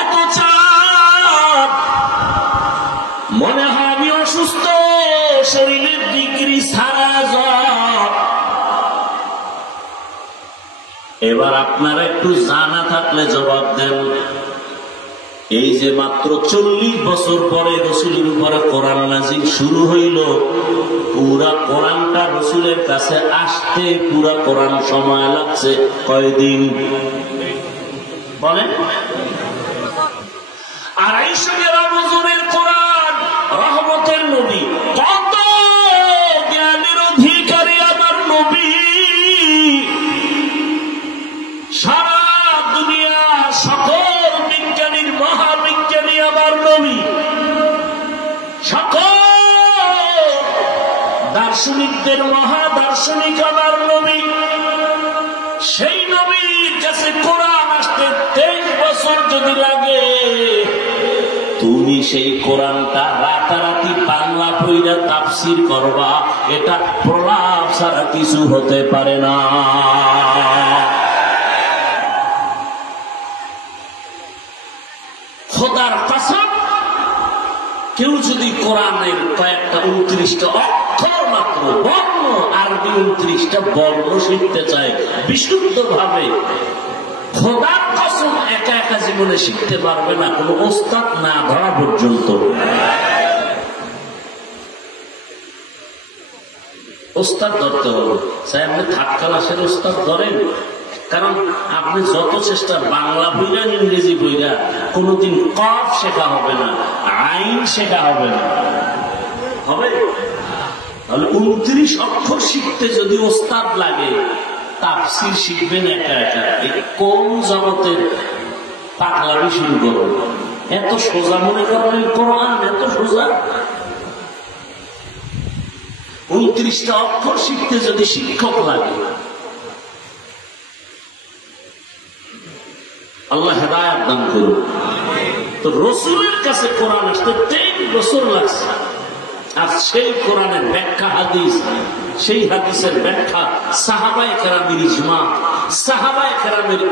এত চাপ, মনে হয় আমি অসুস্থ, শরীরের ডিগ্রি সারা জ্বর। এবার আপনারা একটু জানা থাকলে জবাব দেন, এই যে মাত্র 40 বছর পরে রসুলের উপরে কোরআন নাযিল শুরু হইল, পুরা কোরআনটা রসুলের কাছে আসতে পুরা কোরআন সময় লাগছে কয়দিন বলেন? 250 গ্রাম ওজনের কোরআন, রহমতের নবী, কত জ্ঞানের অধিকারী আমার নবী, সারা দুনিয়া সকল বিজ্ঞানীর মহাবিজ্ঞানী আমার নবী, সকল দার্শনিকদের মহাদার্শনিক আমার নবী। সেই নবীর কাছে কোরআন আসতে 23 বছর যদি লাগে, তুমি সেই কোরআনটা রাতারাতি বাংলা পড়া তাফসীর করবা, এটা প্রলাপ ছাড়া কিছু হতে পারে না। খোদার কসম, কেউ যদি কোরআনের কয়েকটা 29টা অক্ষর মাত্র বর্ণ, আরবি 29টা বর্ণ শিখতে চায় বিশুদ্ধ ভাবে, খোদার কসম একা একা জীবনে শিখতে পারবে না, কোন ওস্তাদ না ধরা পর্যন্ত। ওস্তাদ ধরতে হবে, চাই আপনি থার্ড ক্লাসের ওস্তাদ ধরেন, কারণ আপনি যত চেষ্টা বাংলা বইরা ইংরেজি বইরা কোনদিন কফ শেখা হবে না, আইন শেখা হবে না, হবে? তাহলে 29 অক্ষর শিখতে যদি ওস্তাদ লাগে, তাফসীর শিখবেন একা একা, কোন জগতের পাগলামি শুরু করো? এত সোজা মনে করেন কোরআন? এত সোজা? 29টা অক্ষর শিখতে যদি শিক্ষক লাগে, আল্লাহ হেদায়েত দান করুন। তো রসুলের কাছে কোরআন আসতে 23 বছর লাগছে, আর সেই কোরআনের ব্যাখ্যা হাদিস, সেই হাদিসের ব্যাখ্যা সাহাবায়ে কেরামের ইজমা, সাহাবায়ে কেরামের